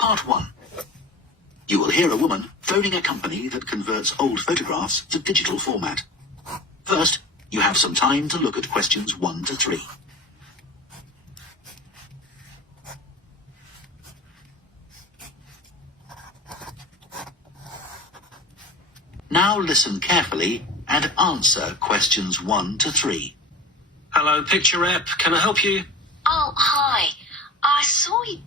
Part 1. You will hear a woman phoning a company that converts old photographs to digital format. First, you have some time to look at questions 1 to 3. Now listen carefully and answer questions 1 to 3. Hello, Picture Rep. Can I help you? Oh, hi. I saw you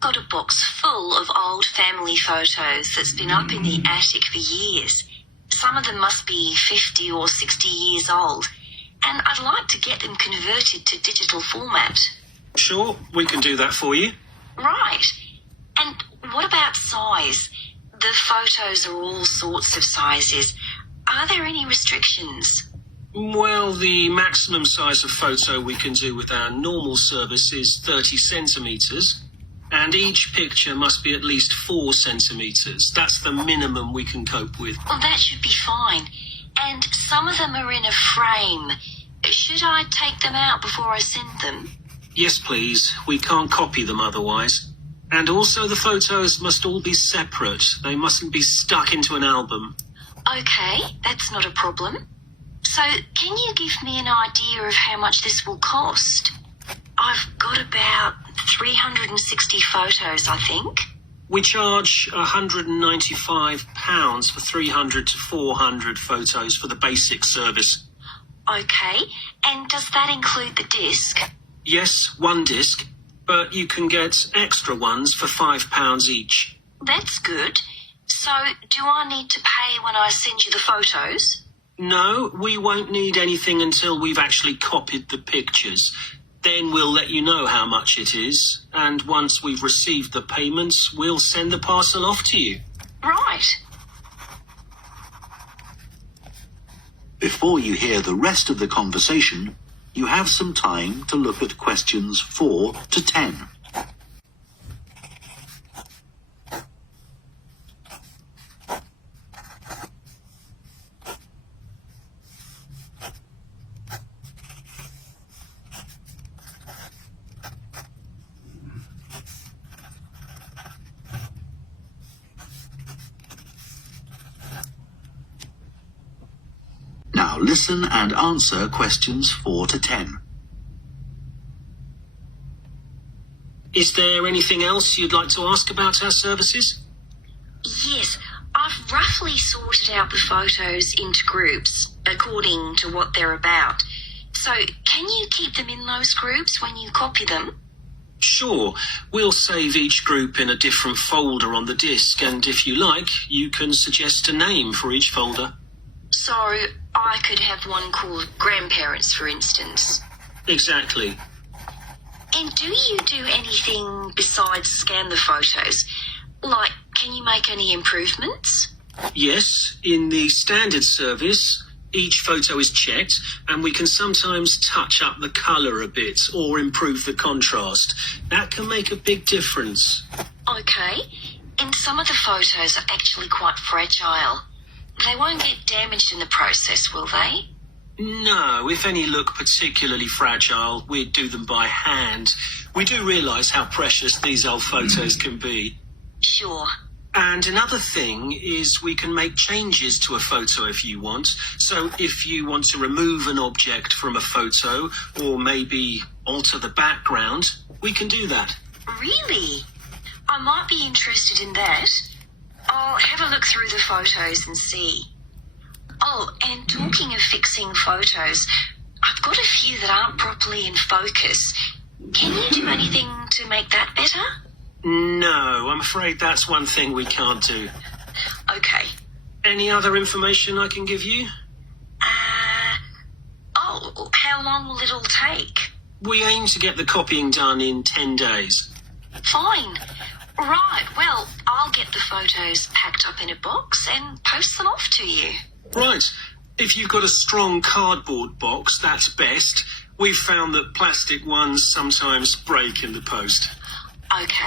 got a box full of old family photos that's been up in the attic for years. Some of them must be 50 or 60 years old, and I'd like to get them converted to digital format. Sure, we can do that for you. Right. And what about size? The photos are all sorts of sizes. Are there any restrictions? Well, the maximum size of photo we can do with our normal service is 30 centimetres, and each picture must be at least 4 centimetres. That's the minimum we can cope with. Well, that should be fine. And some of them are in a frame. Should I take them out before I send them? Yes, please. We can't copy them otherwise. And also the photos must all be separate. They mustn't be stuck into an album. Okay, that's not a problem. So, can you give me an idea of how much this will cost? I've got about 360 photos, I think. We charge £195 for 300 to 400 photos for the basic service. Okay, and does that include the disc? Yes, one disc, but you can get extra ones for £5 each. That's good. So, do I need to pay when I send you the photos? No, we won't need anything until we've actually copied the pictures. Then we'll let you know how much it is, and once we've received the payments, we'll send the parcel off to you. Right. Before you hear the rest of the conversation, you have some time to look at questions 4 to 10. Now listen and answer questions 4 to 10. Is there anything else you'd like to ask about our services? Yes, I've roughly sorted out the photos into groups, according to what they're about. So, can you keep them in those groups when you copy them? Sure, we'll save each group in a different folder on the disk, and if you like, you can suggest a name for each folder. So, I could have one called Grandparents, for instance. Exactly. And do you do anything besides scan the photos? Like, can you make any improvements? Yes, in the standard service, each photo is checked, and we can sometimes touch up the colour a bit or improve the contrast. That can make a big difference. Okay. And some of the photos are actually quite fragile. They won't get damaged in the process, will they? No, if any look particularly fragile, we'd do them by hand. We do realise how precious these old photos can be. Sure. And another thing is we can make changes to a photo if you want. So if you want to remove an object from a photo or maybe alter the background, we can do that. Really? I might be interested in that. I'll have a look through the photos and see. Oh, and talking of fixing photos, I've got a few that aren't properly in focus. Can you do anything to make that better? No, I'm afraid that's one thing we can't do. Okay. Any other information I can give you? How long will it all take? We aim to get the copying done in 10 days. Fine. Right, well, I'll get the photos packed up in a box and post them off to you. Right. If you've got a strong cardboard box, that's best. We've found that plastic ones sometimes break in the post. Okay.